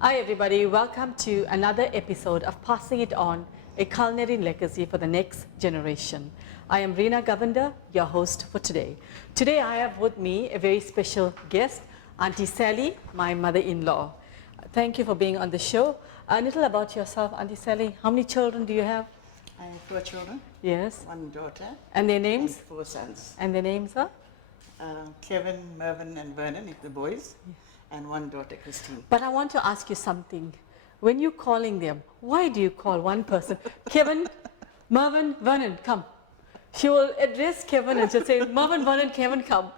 Hi everybody, welcome to another episode of Passing It On, a culinary legacy for the next generation. I am Reena Govender, your host for today. Today I have with me a very special guest, Aunty Sally, my mother-in-law. Thank you for being on the show. A little about yourself, Aunty Sally. How many children do you have? I have 4 children. Yes. 1 daughter. And their names? And 4 sons. And their names are? Kevin, Mervyn and Vernon, the boys. Yeah. And 1 daughter, Christine. But I want to ask you something. When you're calling them, why do you call one person? Kevin, Mervyn, Vernon, come. She will address Kevin and she'll say, Mervyn, Vernon, Kevin, come.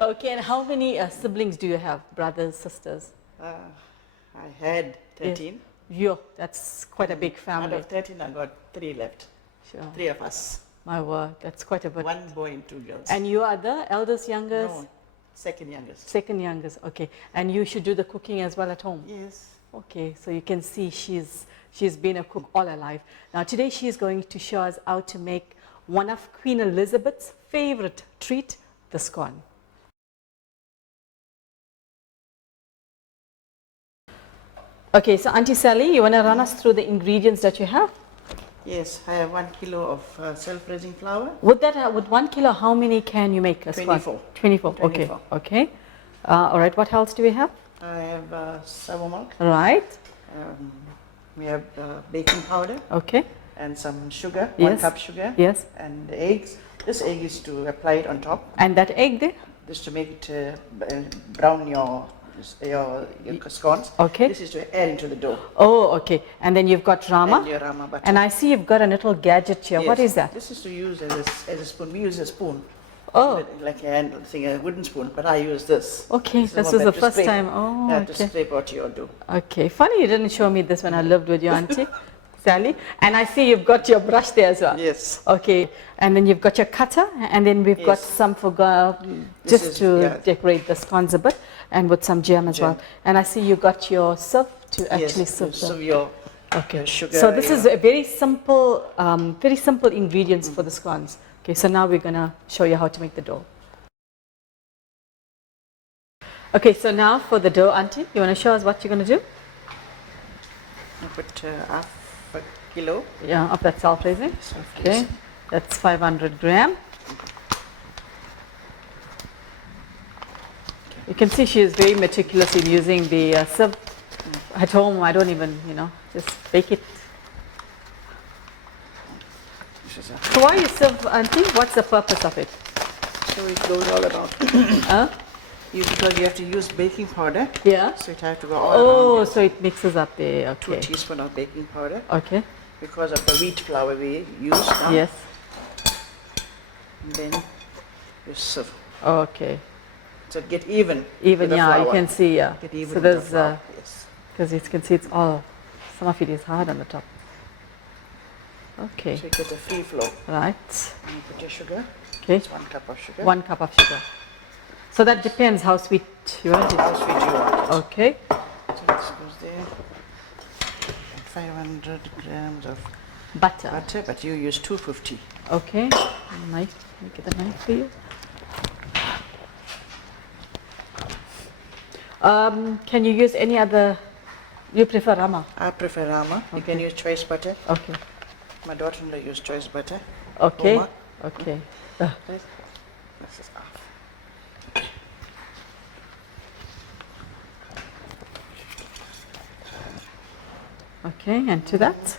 Okay, and how many siblings do you have? Brothers, sisters? I had 13. Yes. Yo, that's quite a big family. Out of 13, I got 3 left. Sure. 3 of us. My word, that's quite a bit. 1 boy and 2 girls. And you are the eldest, youngest? No, second youngest. Second youngest, okay. And you should do the cooking as well at home? Yes. Okay, so you can see she's been a cook all her life. Now today she is going to show us how to make one of Queen Elizabeth's favorite treat, the scone. Okay, so Aunty Sally, you want to run us through the ingredients that you have? Yes, I have 1 kilo of self-raising flour. With 1 kilo, how many can you make? 24. 24, okay. Okay. All right, what else do we have? I have sour milk. Right. We have baking powder. Okay. And some sugar, yes. 1 cup sugar. Yes. And eggs. This egg is to apply it on top. And that egg there? This to make it brown your scones. Okay. This is to add into the dough. Oh, okay. And then you've got rama. And your rama butter. And I see you've got a little gadget here. Yes. What is that? This is to use as a spoon. We use a spoon. Oh. Like a handle thing, a wooden spoon, but I use this. Okay, this is the first time. Oh, okay. To scrape out your dough. Okay, funny you didn't show me this when I lived with your auntie, Sally. And I see you've got your brush there as well. Yes. Okay, and then you've got your cutter, and then we've got some for just to decorate the scones a bit, and with some jam as well. And I see you got your sieve to actually sieve your sugar. So this is a very simple ingredients for the scones. Okay, so now we're gonna show you how to make the dough. Okay, so now for the dough, Auntie, you want to show us what you're going to do? I put half a kilo. Yeah, of that self-raising. Okay, that's 500 gram. You can see she is very meticulous in using the sieve. At home, I don't even, just bake it. So why you sieve, Auntie? What's the purpose of it? So it goes all around. Because you have to use baking powder. Yeah. So it has to go all around. Oh, so it mixes up there. Okay. 2 teaspoons of baking powder. Okay. Because of the wheat flour we use now. Yes. And then you sieve. Okay. So get even. Even, yeah, flour. you can see, yeah. Get even so there's, yes. Because you can see it's all, some of it is hard on the top. Okay. So you get a free flow. Right. And you put your sugar. Okay. It's 1 cup of sugar. 1 cup of sugar. So that depends how sweet you want it. How sweet you want it. Okay. So this goes there. And 500 grams of Butter. But you use 250. Okay. Knife. Let me get a knife for you. Can you use any other? You prefer rama? I prefer rama. Okay. You can use choice butter. Okay. My daughter-in-law uses choice butter. Okay. Oma. Okay. This is off. Okay, and to that,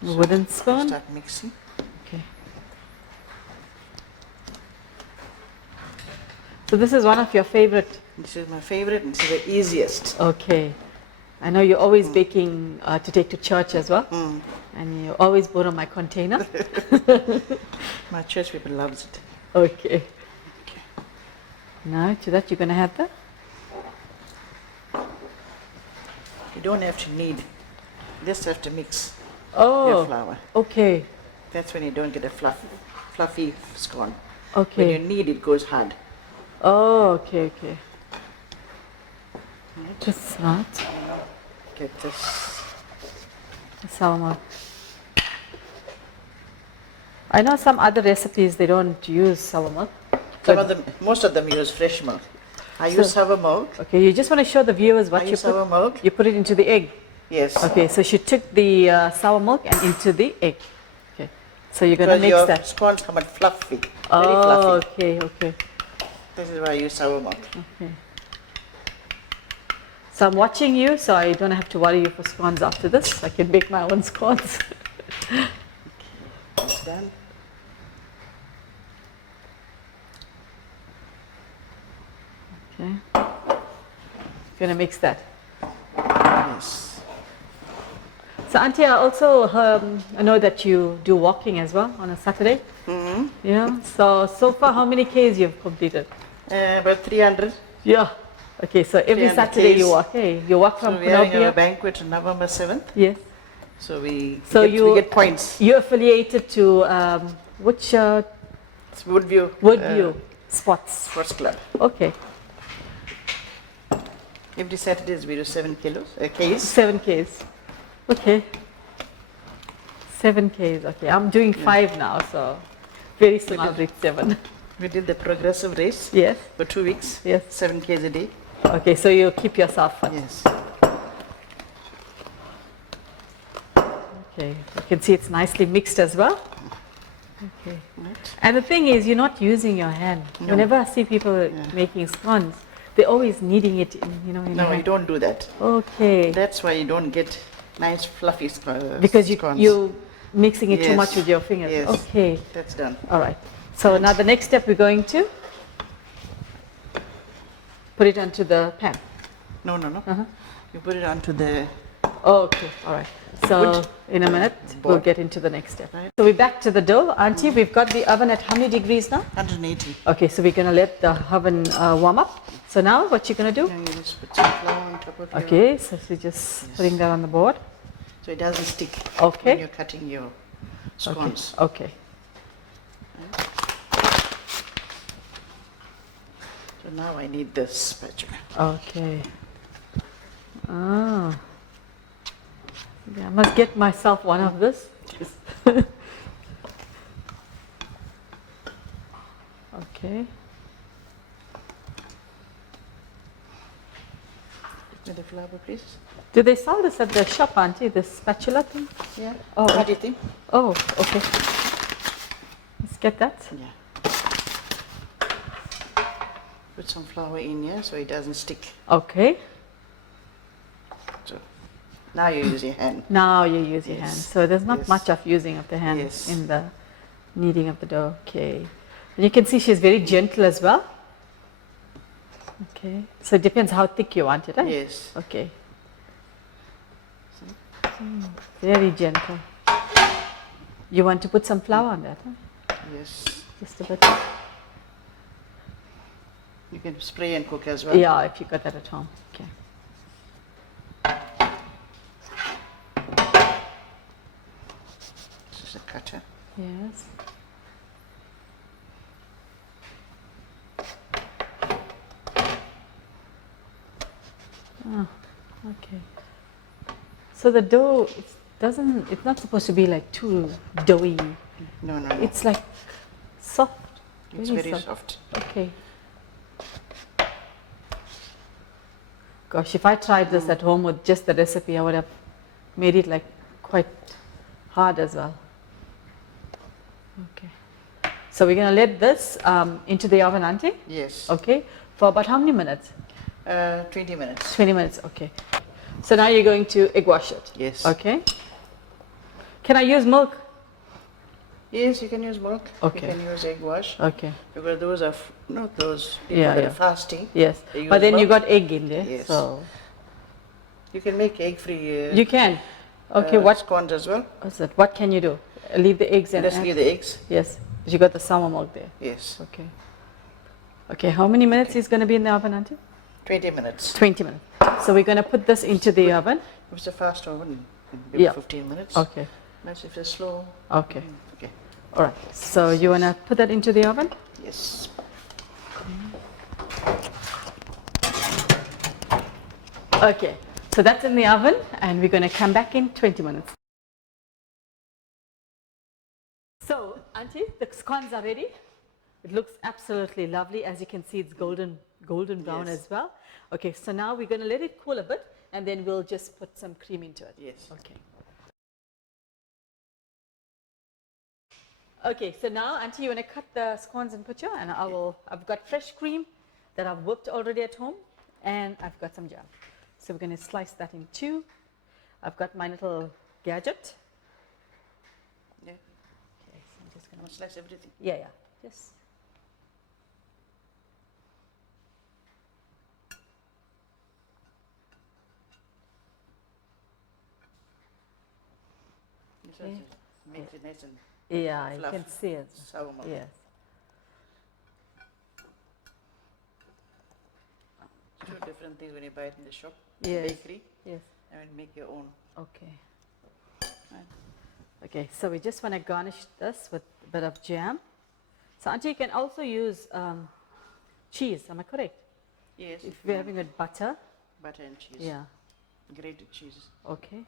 wooden spoon. Start mixing. Okay. So this is one of your favorite. This is my favorite and this is the easiest. Okay. I know you're always baking to take to church as well. And you always borrow my container. My church people loves it. Okay. Now to that you're going to have the? You don't have to knead. Just have to mix your flour. Okay. That's when you don't get a fluffy scone. Okay. When you knead, it goes hard. Oh, okay. Just smart. Get this. Salmon. I know some other recipes they don't use sour milk. Some of them, most of them use fresh milk. I use sour milk. Okay, you just want to show the viewers what I you use put. sour milk. You put it into the egg. Yes. Okay, so she took the sour milk and into the egg. Okay, so you're going to mix your that. scones come out fluffy. Very Oh, fluffy. okay, okay. This is why I use sour milk. Okay. So I'm watching you, so I don't have to worry you for scones after this. I can make my own scones. It's done. Okay. Gonna mix that. Yes. So Auntie, I know that you do walking as well on a Saturday. Mm-hmm. Yeah. So far, how many Ks you've completed? About 300. Yeah. Okay. So every 300 Saturday Ks. you walk. Hey, you walk from So we are having a Colombia. banquet on November 7th. Yes. So we get points. You're affiliated to which It's Woodview. Woodview Sports. Sports Club. Okay. Every Saturdays we do 7 Ks. 7 Ks. Okay. 7 Ks. Okay. I'm doing 5 now, so very soon I'll reach 7. We did the progressive race Yes. for 2 weeks. Yes. 7 Ks a day. Okay. So you keep yourself fit. Yes. Okay. You can see it's nicely mixed as well. Okay. Right. And the thing is, you're not using your hand. No. Whenever I see people making scones, they're always kneading it in, in No, your you hand. don't do that. Okay. That's why you don't get nice fluffy Because scones. you're mixing it too Yes. much with your fingers. Yes. Okay. That's done. All right. So now the next step we're going to put it onto the pan. No. Uh-huh. You put it onto the Okay. All right. So Wood in a minute we'll board. get into the next step. Right. So we're back to the dough, Auntie. We've got the oven at how many degrees now? 180. Okay. So we're going to let the oven warm up. So now what you're going to do? And you just put some flour on top of your... Okay. So we're just putting that on the board. So it doesn't stick Okay. when you're cutting your scones. Okay. So now I need this spatula. Okay. Ah. Yeah, I must get myself one of this. Okay. With the flour, please. Do they sell this at the shop, Auntie, this spatula thing? Yeah. Oh. What do you think? Oh, okay. Let's get that. Yeah. Put some flour in here so it doesn't stick. Okay. So now you use your hand. Now you use your Yes. hand. So there's not Yes. much of using of the hand Yes. in the kneading of the dough. Okay. And you can see she's very gentle as well. Okay. So it depends how thick you want it, right? Yes. Okay. Very gentle. You want to put some flour on that, huh? Yes. Just a bit. You can spray and cook as well. Yeah, if you got that at home. Okay. This is a cutter. Yes. Oh, okay. So the dough, it's not supposed to be like too doughy. No. It's like soft. It's very soft. Okay. Gosh, if I tried this at home with just the recipe, I would have made it like quite hard as well. Okay. So we're going to let this into the oven, Auntie? Yes. Okay. For about how many minutes? 20 minutes. 20 minutes, okay. So now you're going to egg wash it? Yes. Okay. Can I use milk? Yes, you can use milk. Okay. You can use egg wash. Okay. Because those are not those people Yeah, that yeah. are fasting. Yes. They use But then you milk. got egg in there. Yes. So You can make egg-free you can. Okay, what scones as well. is it? What can you do? Leave the eggs and Just add- leave the eggs. Yes. But you got the sour milk there. Yes. Okay. Okay, how many minutes is going to be in the oven, Auntie? 20 minutes. 20 minutes. So we're going to put this into the oven. If it's a fast oven, maybe Yeah. 15 minutes. Okay. But if it's slow, Okay. okay. All right. So you want to put that into the oven? Yes. Okay. So that's in the oven and we're going to come back in 20 minutes. So, Auntie, the scones are ready. It looks absolutely lovely. As you can see, it's golden brown Yes. as well. Okay, so now we're going to let it cool a bit, and then we'll just put some cream into it. Yes. Okay. Okay, so now, Auntie, you want to cut the scones and put your, and I've got fresh cream that I've whipped already at home, and I've got some jam. So we're going to slice that in two. I've got my little gadget. Yeah. Okay, so I'm just I'm going gonna to, slice everything. yeah, just. This Okay. also makes it nice and Yeah, you fluff. can see it. sour milk. Yes. It's two different things when you buy it in the shop, Yes. bakery, Yes. and when you make your own. Okay. Right. Okay, so we just want to garnish this with a bit of jam. So Auntie, you can also use cheese, am I correct? Yes. If we're having it butter. Butter and cheese. Yeah, Grated cheese. okay.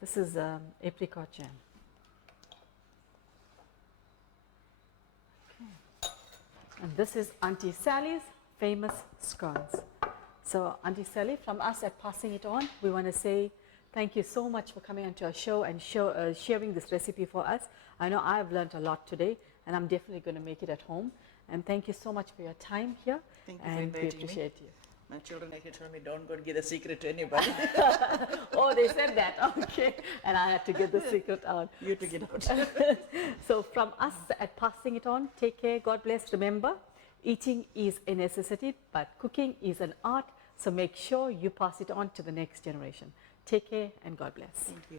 This is apricot jam. Okay. And this is Aunty Sally's famous scones. So Aunty Sally, from us at Passing It On, we want to say thank you so much for coming onto our show and sharing this recipe for us. I know I've learned a lot today, and I'm definitely going to make it at home. And thank you so much for your time here. Thank you for and we inviting me. appreciate you. My children actually told me don't go and give the secret to anybody. Oh, they said that. Okay. And I had to get the secret out. You took it out. So from us at Passing It On, take care. God bless. Remember, eating is a necessity, but cooking is an art. So make sure you pass it on to the next generation. Take care and God bless. Thank you.